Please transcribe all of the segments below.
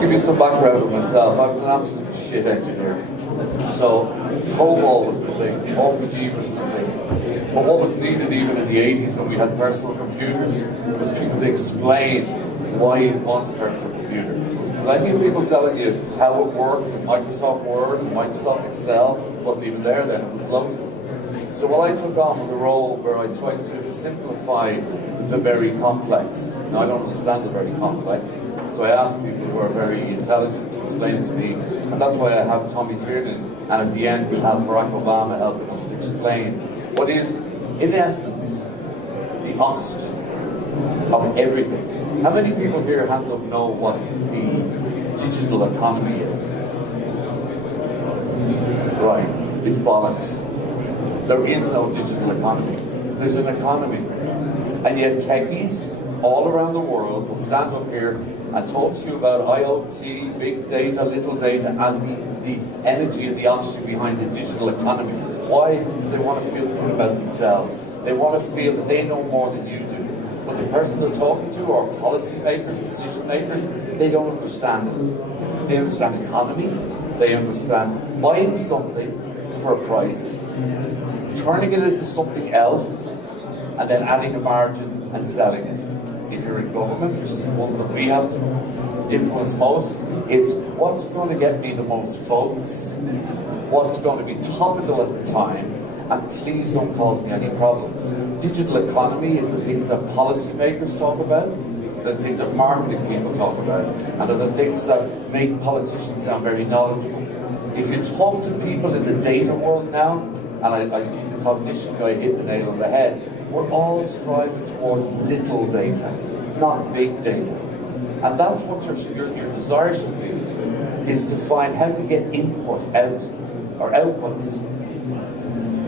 Give you some background on myself. I was an absolute shit engineer. So COBOL was the thing, RPG was the thing. But what was needed even in the 80s when we had personal computers was people to explain why you want a personal computer. There was plenty of people telling you how it worked. Microsoft Word and Microsoft Excel wasn't even there then, it was Lotus. So what I took on was a role where I tried to simplify the very complex. Now I don't understand the very complex, so I asked people who are very intelligent to explain it to me, and that's why I have Tommy Tiernan, and at the end we'll have Barack Obama helping us to explain what is, in essence, the oxygen of everything. How many people here, hands up, know what the digital economy is? Right, it's bollocks. There is no digital economy. There's an economy. And yet techies all around the world will stand up here and talk to you about IoT, big data, little data as the energy and the oxygen behind the digital economy. Why? Because they want to feel good about themselves. They want to feel that they know more than you do. But the person they're talking to are policymakers, decision makers, they don't understand it. They understand economy, they understand buying something for a price, turning it into something else, and then adding a margin and selling it. If you're in government, which is the ones that we have to influence most, it's what's going to get me the most votes, what's going to be topical at the time, and please don't cause me any problems. Digital economy is the things that policymakers talk about, the things that marketing people talk about, and are the things that make politicians sound very knowledgeable. If you talk to people in the data world now, and I think the cognition guy hit the nail on the head, we're all striving towards little data, not big data. And that's what your desire should be, is to find how to get input out, or outputs.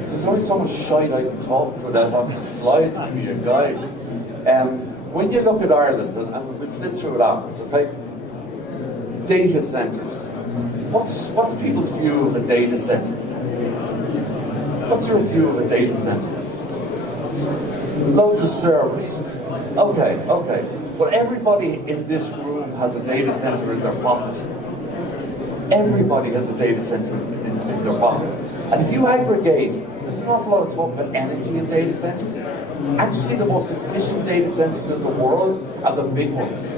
So there's only so much shite I can talk without having the slides to be a guide. When you look at Ireland, and we'll flip through it afterwards, okay? Data centres. What's people's view of a data centre? What's your view of a data centre? Loads of servers. Okay. Well, everybody in this room has a data centre in their pocket. Everybody has a data centre in their pocket. And if you aggregate, there's an awful lot of talk about energy in data centres. Actually, the most efficient data centres in the world are the big ones.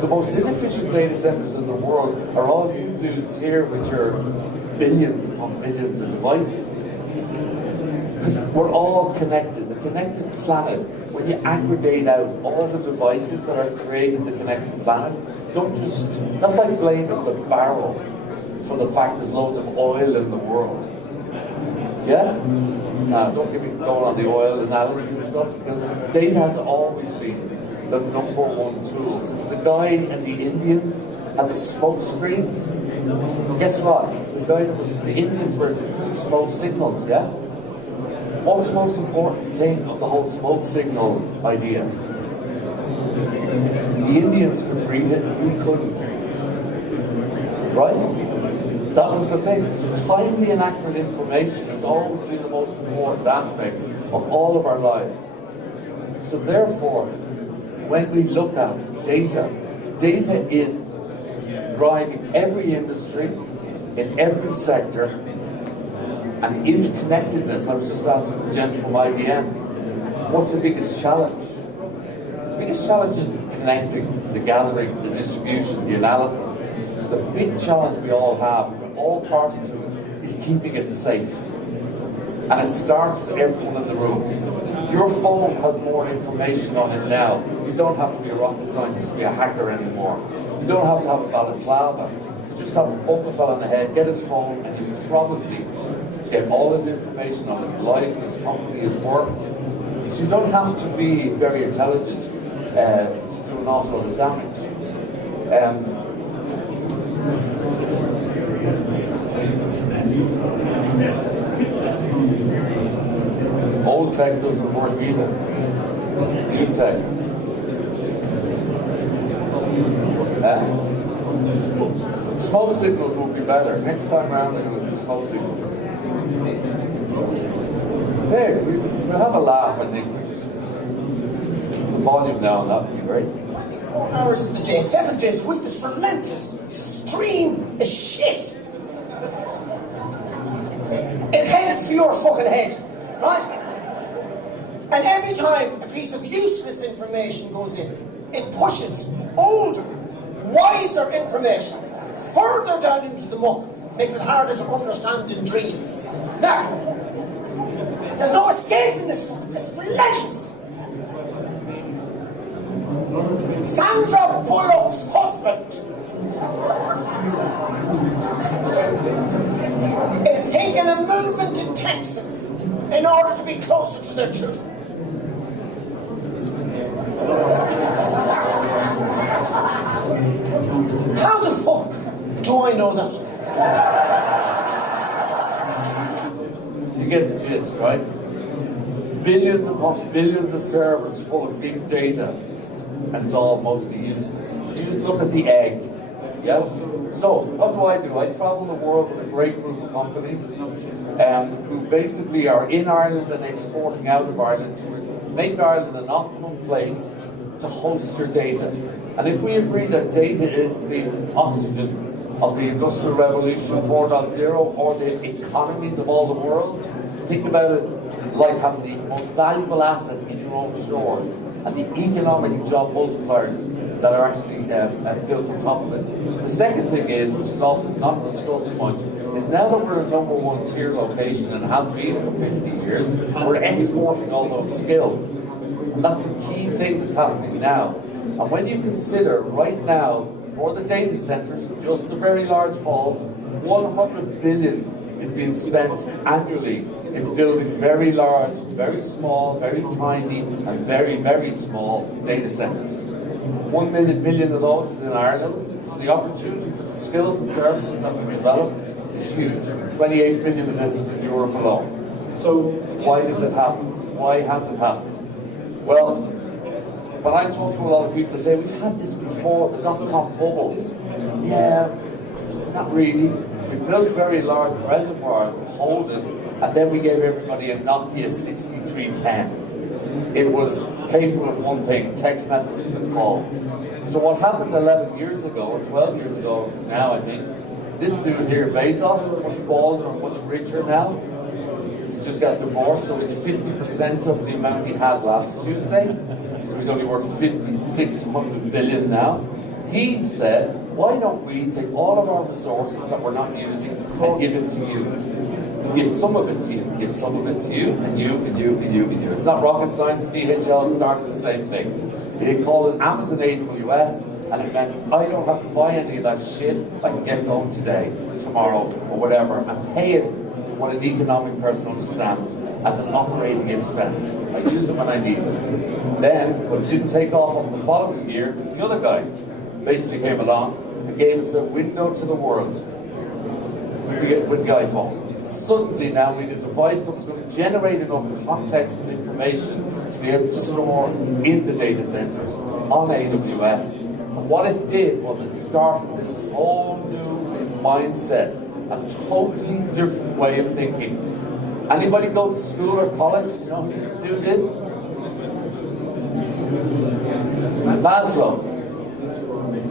The most inefficient data centres in the world are all you dudes here with your billions upon billions of devices. Because we're all connected. The connected planet, when you aggregate out all the devices that are creating the connected planet, that's like blaming the barrel for the fact there's loads of oil in the world. Yeah? Don't get me going on the oil analogy and stuff, because data has always been the number one tool. Since the guy and the Indians had the smoke screens, guess what? The Indians were smoke signals, yeah? What was the most important thing of the whole smoke signal idea? The Indians could read it, you couldn't. Right? That was the thing. So timely and accurate information has always been the most important aspect of all of our lives. So therefore, when we look at data, data is driving every industry, in every sector, and the interconnectedness. I was just asking the gent from IBM, what's the biggest challenge? The biggest challenge is connecting, the gathering, the distribution, the analysis. The big challenge we all have, we're all party to it, is keeping it safe. And it starts with everyone in the room. Your phone has more information on it now. You don't have to be a rocket scientist to be a hacker anymore. You don't have to have a balaclava. You just have to poke the fella in the head, get his phone, and you probably get all his information on his life, his company, his work. So you don't have to be very intelligent to do an awful lot of damage. Old tech doesn't work either. New tech. Smoke signals will be better. Next time around they're going to do smoke signals. Hey, we'll have a laugh, I think. volume down, that would be great. 24 hours of the day, 7 days a week, this relentless stream of shit is headed for your fucking head, right? And every time a piece of useless information goes in, it pushes older, wiser information further down into the muck, makes it harder to understand in dreams. Now, there's no escaping this relentless. Sandra Bullock's husband is thinking of moving to Texas in order to be closer to their children. How the fuck do I know that? You get the gist, right? Billions upon billions of servers full of big data, and it's all mostly useless. You look at the egg, yeah? So, what do? I travel the world with a great group of companies who basically are in Ireland and exporting out of Ireland to make Ireland an optimum place to host your data. And if we agree that data is the oxygen of the Industrial Revolution 4.0 or the economies of all the world, think about it like having the most valuable asset in your own shores and the economic job multipliers that are actually built on top of it. The second thing is, which is often not discussed much, is now that we're a number one tier location and have been for 50 years, we're exporting all those skills. And that's the key thing that's happening now. And when you consider right now, for the data centers, just the very large halls, 100 billion is being spent annually in building very large, very small, very tiny, and very, very small data centers. 1 billion of those is in Ireland, so the opportunities and the skills and services that we've developed is huge. 28 billion of this is in Europe alone. So why does it happen? Why has it happened? Well, when I talk to a lot of people, they say, we've had this before, the dot-com bubble. Yeah, not really. We built very large reservoirs to hold it, and then we gave everybody a Nokia 6310. It was capable of one thing, text messages and calls. So what happened 11 years ago, or 12 years ago now, I think, this dude here, Bezos, much bolder and much richer now. He's just got divorced, so it's 50% of the amount he had last Tuesday. So he's only worth 5,600 billion now. He said, why don't we take all of our resources that we're not using and give it to you? Give some of it to you, give some of it to you, and you, and you, and you, and you. It's not rocket science. DHL started the same thing. They called it Amazon AWS, and it meant I don't have to buy any of that shit. I can get going today, tomorrow, or whatever, and pay it what an economic person understands as an operating expense. I use it when I need it. Then, but it didn't take off on the following year, because the other guy basically came along and gave us a window to the world with the iPhone. Suddenly now we had a device that was going to generate enough context and information to be able to store in the data centers on AWS. And what it did was it started this whole new mindset, a totally different way of thinking. Anybody go to school or college? You know who used to do this? Maslow. You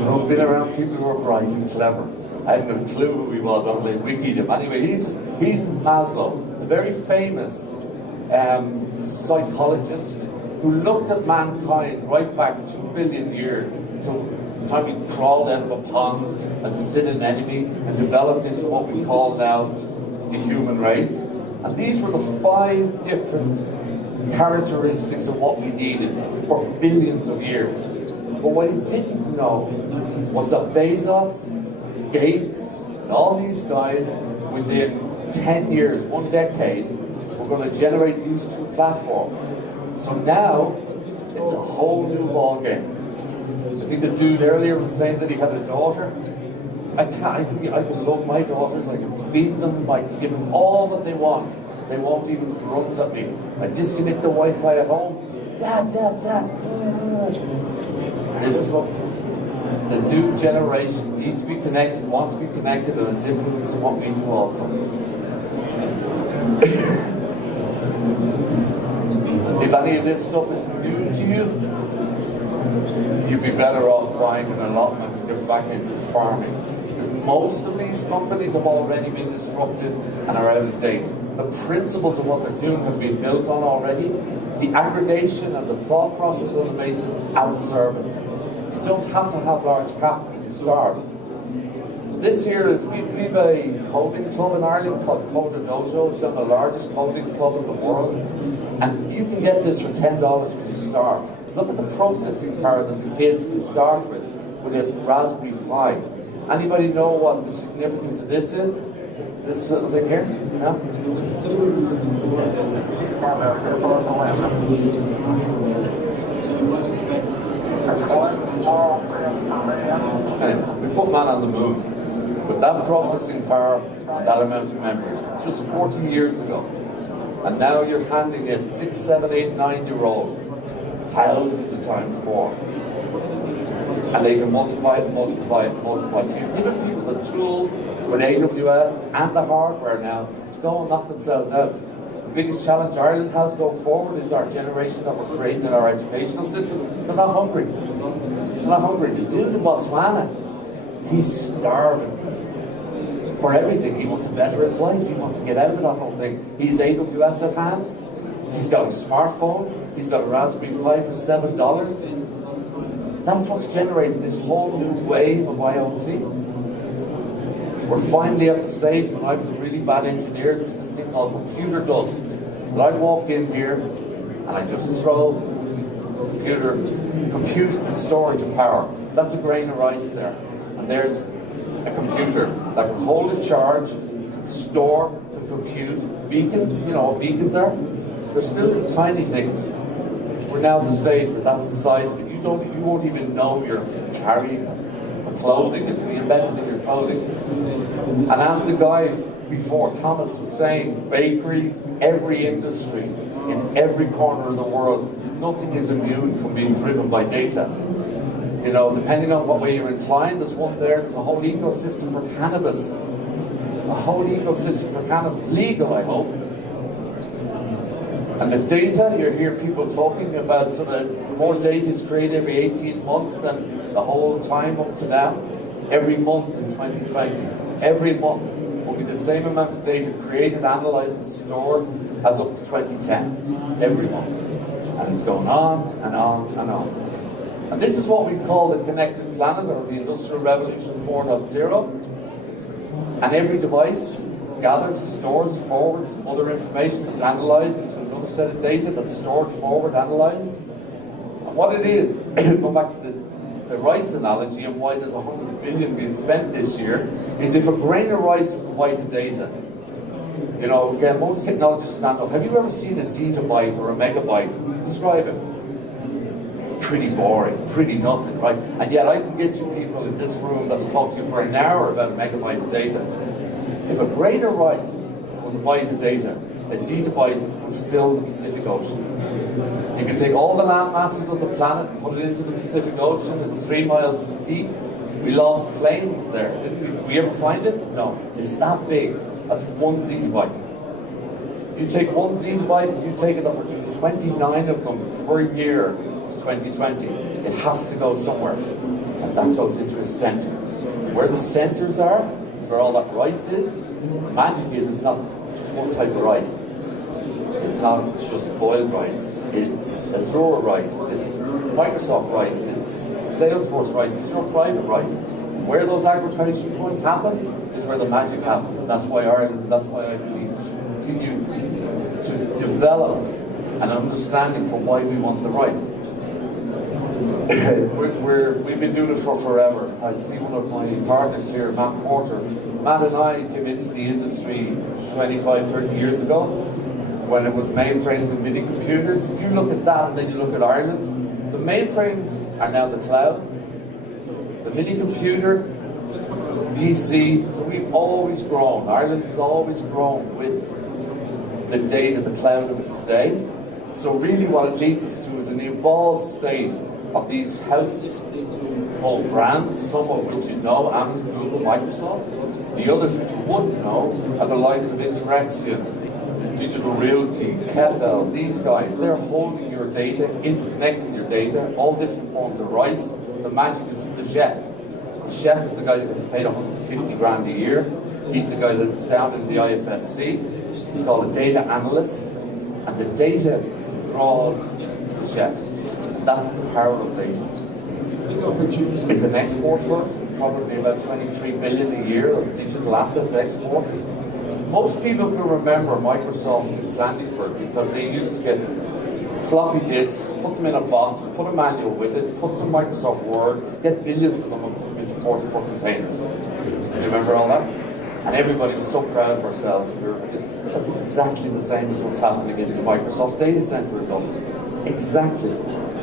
know, been around people who are bright and clever. I hadn't got a clue who he was on the wiki. Anyway, he's Maslow, a very famous psychologist who looked at mankind right back 2 billion years to the time he crawled out of a pond as a sin and enemy and developed into what we call now the human race. And these were the 5 different characteristics of what we needed for billions of years. But what he didn't know was that Bezos, Gates, and all these guys, within 10 years, 1 decade, were going to generate these 2 platforms. So now, it's a whole new ball game. I think the dude earlier was saying that he had a daughter. I can love my daughters, I can feed them, I can give them all that they want. They won't even grunt at me. I disconnect the Wi-Fi at home. Dad. This is what the new generation need to be connected, want to be connected, and it's influencing what we do also. If any of this stuff is new to you, you'd be better off buying an allotment and get back into farming. Because most of these companies have already been disrupted and are out of date. The principles of what they're doing have been built on already. The aggregation and the thought process on the basis as a service. You don't have to have large capital to start. This here is, we've a coding club in Ireland called Coder Dojo. It's the largest coding club in the world. And you can get this for $10 when you start. Look at the processing power that the kids can start with a Raspberry Pi. Anybody know what the significance of this is? This little thing here? No? Anyway, we put man on the moon. With that processing power and that amount of memory, just 40 years ago. And now you're handing a 6, 7, 8, 9-year-old thousands of times more. And they can multiply it, multiply it, multiply it. So you're giving people the tools with AWS and the hardware now to go and knock themselves out. The biggest challenge Ireland has going forward is our generation that we're creating in our educational system. They're not hungry. They're not hungry. The dude in Botswana, he's starving for everything. He wants to better his life. He wants to get out of that whole thing. He's AWS at hand. He's got a smartphone. He's got a Raspberry Pi for $7. That's what's generating this whole new wave of IoT. We're finally at the stage. When I was a really bad engineer, there was this thing called computer dust. And I'd walk in here and I just throw compute and storage and power. That's a grain of rice there. And there's a computer that can hold a charge, can store, can compute. Beacons, you know what beacons are? They're still tiny things. We're now at the stage where that's the size of it. You won't even know you're carrying for clothing. It'll be embedded in your clothing. And as the guy before, Thomas, was saying, bakeries, every industry, in every corner of the world, nothing is immune from being driven by data. You know, depending on what way you're inclined, there's one there, there's a whole ecosystem for cannabis. A whole ecosystem for cannabis, legal, I hope. And the data, you hear people talking about sort of more data is created every 18 months than the whole time up to now. Every month in 2020, every month will be the same amount of data created, analysed and stored as up to 2010, every month. And it's going on and on and on. And this is what we call the connected planet, or the Industrial Revolution 4.0. And every device gathers, stores, forwards other information that's analysed into another set of data that's stored, forward, analysed. And what it is, going back to the rice analogy and why there's 100 billion being spent this year, is if a grain of rice was a byte of data. You know, again, most technologists stand up. Have you ever seen a zettabyte or a megabyte? Describe it. Pretty boring, pretty nothing, right? And yet I can get you people in this room that will talk to you for an hour about a megabyte of data. If a grain of rice was a byte of data, a zettabyte would fill the Pacific Ocean. You can take all the land masses of the planet and put it into the Pacific Ocean. It's 3 miles deep. We lost planes there, didn't we? Did we ever find it? No. It's that big. That's 1 zettabyte. You take 1 zettabyte and you take it up, we're doing 29 of them per year to 2020. It has to go somewhere. And that goes into a center. Where the centers are is where all that rice is. The magic is it's not just one type of rice. It's not just boiled rice. It's Azure rice. It's Microsoft rice. It's Salesforce rice. It's your private rice. Where those aggregation points happen is where the magic happens. And that's why Ireland, that's why I believe we should continue to develop an understanding for why we want the rice. We've been doing it for forever. I see one of my partners here, Matt Porter. Matt and I came into the industry 25, 30 years ago when it was mainframes and mini computers. If you look at that and then you look at Ireland, the mainframes are now the cloud. The mini computer, PC, so we've always grown. Ireland has always grown with the data, the cloud of its day. So really what it leads us to is an evolved state of these houses, old brands, some of which you know, Amazon, Google, Microsoft. The others which you wouldn't know are the likes of Interaction, Digital Realty, Kettle, these guys, they're holding your data, interconnecting your data, all different forms of rice. The magic is the chef. The chef is the guy that gets paid 150 grand a year. He's the guy that's down in the IFSC. He's called a data analyst, and the data draws the chefs. That's the power of data. It's an export for us. It's probably about 23 billion a year of digital assets exported. Most people can remember Microsoft in Sandyford because they used to get floppy disks, put them in a box, put a manual with it, put some Microsoft Word, get billions of them and put them into 40-foot containers. You remember all that? And everybody was so proud of ourselves. That's exactly the same as what's happening in the Microsoft data center in Dublin. Exactly.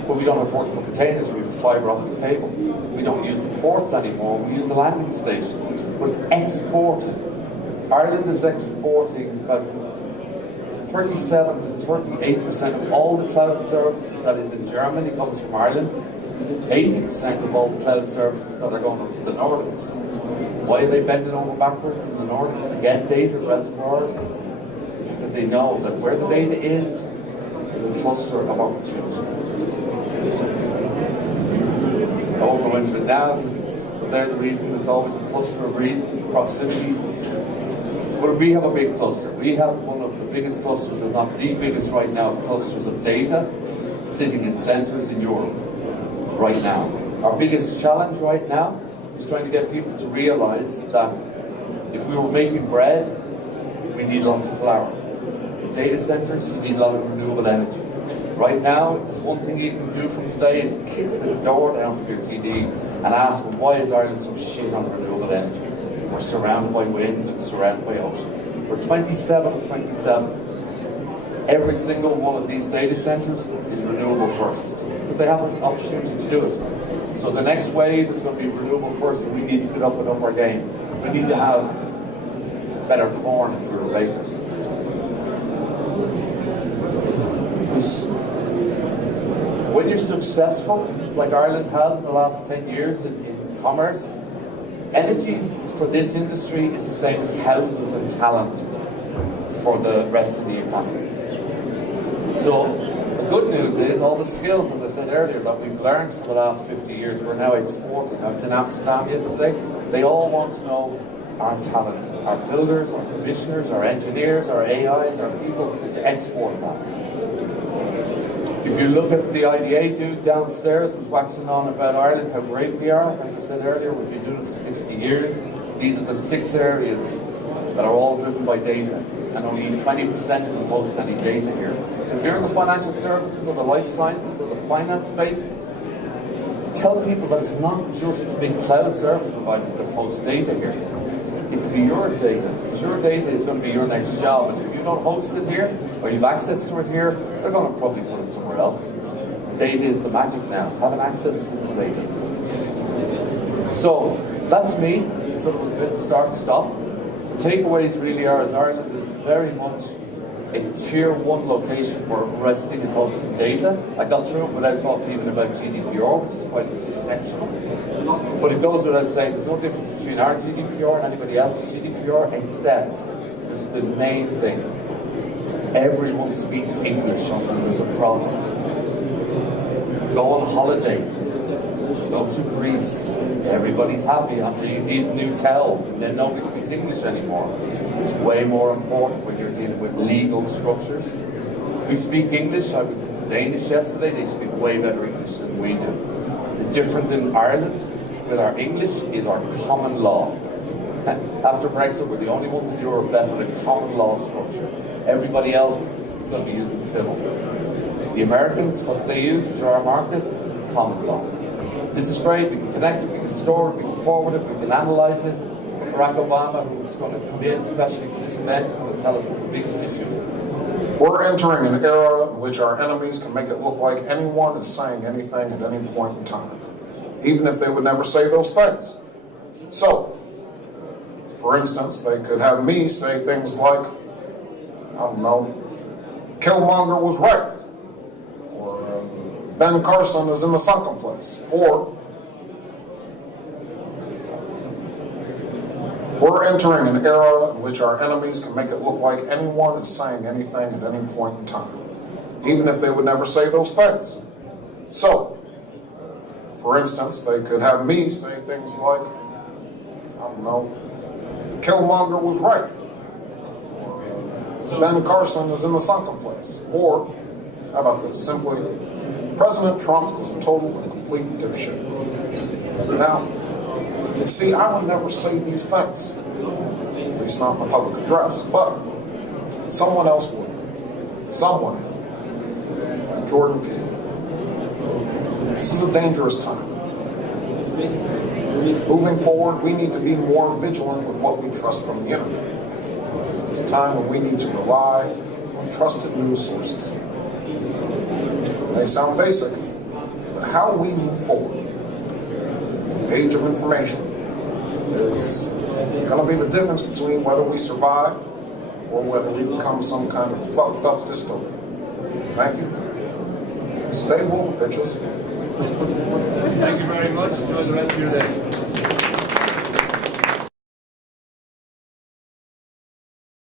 But we don't have 40-foot containers, we have a fibre optic cable. We don't use the ports anymore, we use the landing stations. But it's exported. Ireland is exporting about 37 to 38% of all the cloud services that is in Germany comes from Ireland. 80% of all the cloud services that are going up to the Nordics. Why are they bending over backwards in the Nordics to get data reservoirs? It's because they know that where the data is a cluster of opportunity. I won't go into it now, but they're the reason. It's always a cluster of reasons, proximity. But we have a big cluster. We have one of the biggest clusters, if not the biggest right now, of clusters of data sitting in centres in Europe right now. Our biggest challenge right now is trying to get people to realise that if we were making bread, we need lots of flour. In data centres, you need a lot of renewable energy. Right now, if there's one thing you can do from today is kick the door down from your TD and ask them, why is Ireland so shit on renewable energy? We're surrounded by wind and surrounded by oceans. We're 27 of 27. Every single one of these data centres is renewable first, because they have an opportunity to do it. So the next wave is going to be renewable first, and we need to get up and up our game. We need to have better corn if we're bakers. Because when you're successful, like Ireland has in the last 10 years in commerce, energy for this industry is the same as houses and talent for the rest of the economy. So the good news is all the skills, as I said earlier, that we've learned for the last 50 years, we're now exporting. I was in Amsterdam yesterday. They all want to know our talent, our builders, our commissioners, our engineers, our AIs, our people, to export that. If you look at the IDA dude downstairs who's waxing on about Ireland, how great we are, as I said earlier, we've been doing it for 60 years. These are the 6 areas that are all driven by data, and only 20% of them host any data here. So if you're in the financial services or the life sciences or the finance space, tell people that it's not just the big cloud service providers that host data here. It could be your data, because your data is going to be your next job, and if you don't host it here, or you have access to it here, they're going to probably put it somewhere else. Data is the magic now, having access to the data. So, that's me. So it was a bit start-stop. The takeaways really are, as Ireland is very much a tier 1 location for resting and hosting data. I got through it without talking even about GDPR, which is quite exceptional. But it goes without saying, there's no difference between our GDPR and anybody else's GDPR, except this is the main thing. Everyone speaks English until there's a problem. Go on holidays. Go to Greece. Everybody's happy. You need new towels, and then nobody speaks English anymore. It's way more important when you're dealing with legal structures. We speak English. I was with the Danish yesterday. They speak way better English than we do. The difference in Ireland with our English is our common law. After Brexit, we're the only ones in Europe left with a common law structure. Everybody else is going to be using civil. The Americans, what they use, which are our market, common law. This is great, we can connect it, we can store it, we can forward it, we can analyse it. But Barack Obama, who's going to come in especially for this event, is going to tell us what the biggest issue is. We're entering an era in which our enemies can make it look like anyone is saying anything at any point in time, even if they would never say those things. So, for instance, they could have me say things like, I don't know, Killmonger was right, or Ben Carson is in the sunken place, or We're entering an era in which our enemies can make it look like anyone is saying anything at any point in time, even if they would never say those things. So, for instance, they could have me say things like, I don't know, Killmonger was right. Or, Ben Carson is in the sunken place. Or, how about this? Simply, President Trump is a total and complete dipshit. Now, see, I would never say these things. At least not in a public address. But someone else would. Someone like Jordan Peele. This is a dangerous time. Moving forward, we need to be more vigilant with what we trust from the internet. It's a time when we need to rely on trusted news sources. It may sound basic, but how we move forward, the age of information, is going to be the difference between whether we survive or whether we become some kind of fucked up dystopia. Thank you. Stay woke, bitches. Thank you very much. Enjoy the rest of your day.